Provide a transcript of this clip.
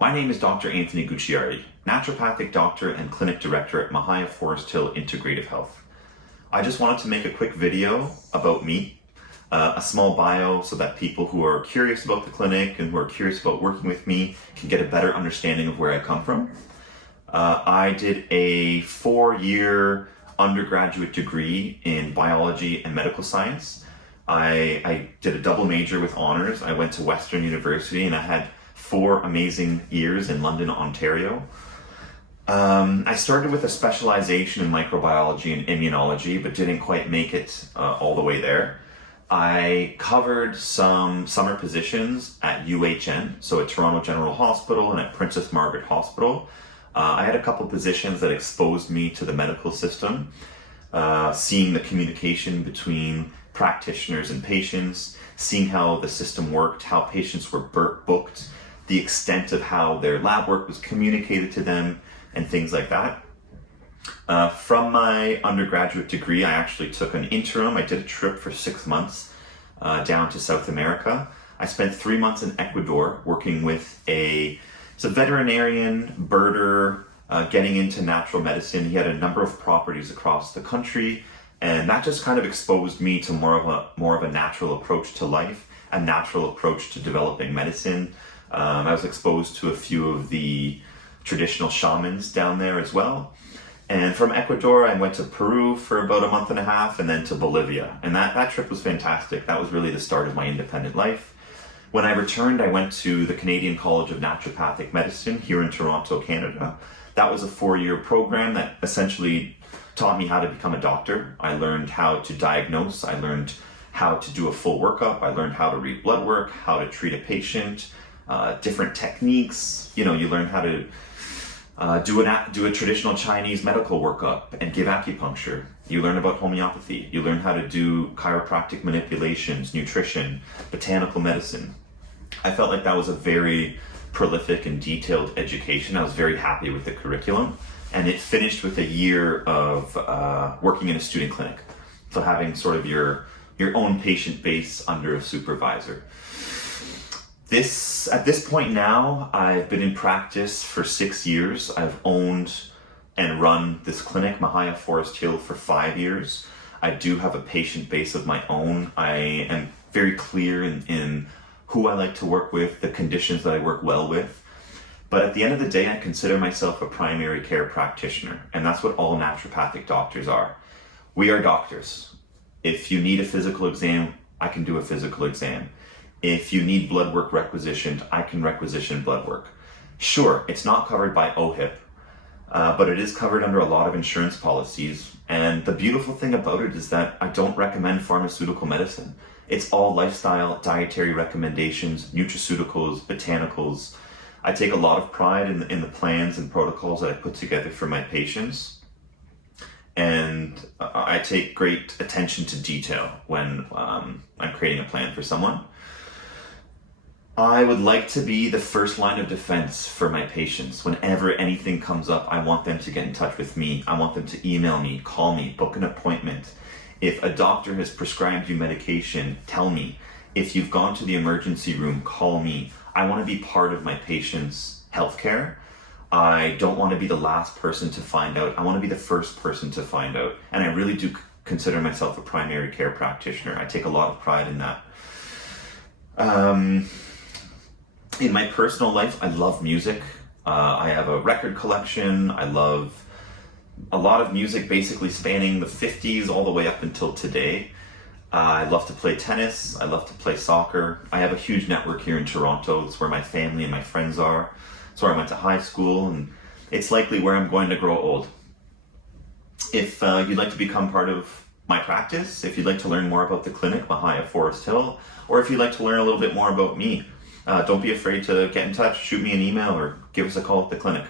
My name is Dr. Anthony Gucciardi, naturopathic doctor and clinic director at Mahia Forest Hill Integrative Health. I just wanted to make a quick video about me, a small bio so that people who are curious about the clinic and who are curious about working with me can get a better understanding of where I come from. I did a 4-year undergraduate degree in biology and medical science. I did a double major with honors. I went to Western University and I had 4 amazing years in London, Ontario. I started with a specialization in microbiology and immunology, but didn't quite make it all the way there. I covered some summer positions at UHN, so at Toronto General Hospital and at Princess Margaret Hospital. I had a couple positions that exposed me to the medical system, seeing the communication between practitioners and patients, seeing how the system worked, how patients were booked, the extent of how their lab work was communicated to them, and things like that. From my undergraduate degree, I actually took an interim. I did a trip for 6 months down to South America. I spent 3 months in Ecuador working with a veterinarian, birder, getting into natural medicine. He had a number of properties across the country, and that just kind of exposed me to more of a natural approach to life, a natural approach to developing medicine. I was exposed to a few of the traditional shamans down there as well. And from Ecuador, I went to Peru for about a month and a half, and then to Bolivia. And that trip was fantastic. That was really the start of my independent life. When I returned, I went to the Canadian College of Naturopathic Medicine here in Toronto, Canada. That was a 4-year program that essentially taught me how to become a doctor. I learned how to diagnose. I learned how to do a full workup. I learned how to read blood work, how to treat a patient, different techniques. You learn how to do a traditional Chinese medical workup and give acupuncture. You learn about homeopathy. You learn how to do chiropractic manipulations, nutrition, botanical medicine. I felt like that was a very prolific and detailed education. I was very happy with the curriculum, and it finished with a year of working in a student clinic. So having sort of your own patient base under a supervisor. At this point now, I've been in practice for 6 years. I've owned and run this clinic, Mahia Forest Hill, for 5 years. I do have a patient base of my own. I am very clear in who I like to work with, the conditions that I work well with. But at the end of the day, I consider myself a primary care practitioner, and that's what all naturopathic doctors are. We are doctors. If you need a physical exam, I can do a physical exam. If you need blood work requisitioned, I can requisition blood work. Sure, it's not covered by OHIP, but it is covered under a lot of insurance policies. And the beautiful thing about it is that I don't recommend pharmaceutical medicine. It's all lifestyle, dietary recommendations, nutraceuticals, botanicals. I take a lot of pride in the plans and protocols that I put together for my patients. And I take great attention to detail when I'm creating a plan for someone. I would like to be the first line of defense for my patients. Whenever anything comes up, I want them to get in touch with me. I want them to email me, call me, book an appointment. If a doctor has prescribed you medication, tell me. If you've gone to the emergency room, call me. I want to be part of my patient's healthcare. I don't want to be the last person to find out. I want to be the first person to find out. And I really do consider myself a primary care practitioner. I take a lot of pride in that. In my personal life, I love music. I have a record collection. I love a lot of music, basically spanning the 50s all the way up until today. I love to play tennis. I love to play soccer. I have a huge network here in Toronto. It's where my family and my friends are. It's where I went to high school, and it's likely where I'm going to grow old. If you'd like to become part of my practice, if you'd like to learn more about the clinic, Mahia Forest Hill, or if you'd like to learn a little bit more about me, don't be afraid to get in touch, shoot me an email, or give us a call at the clinic.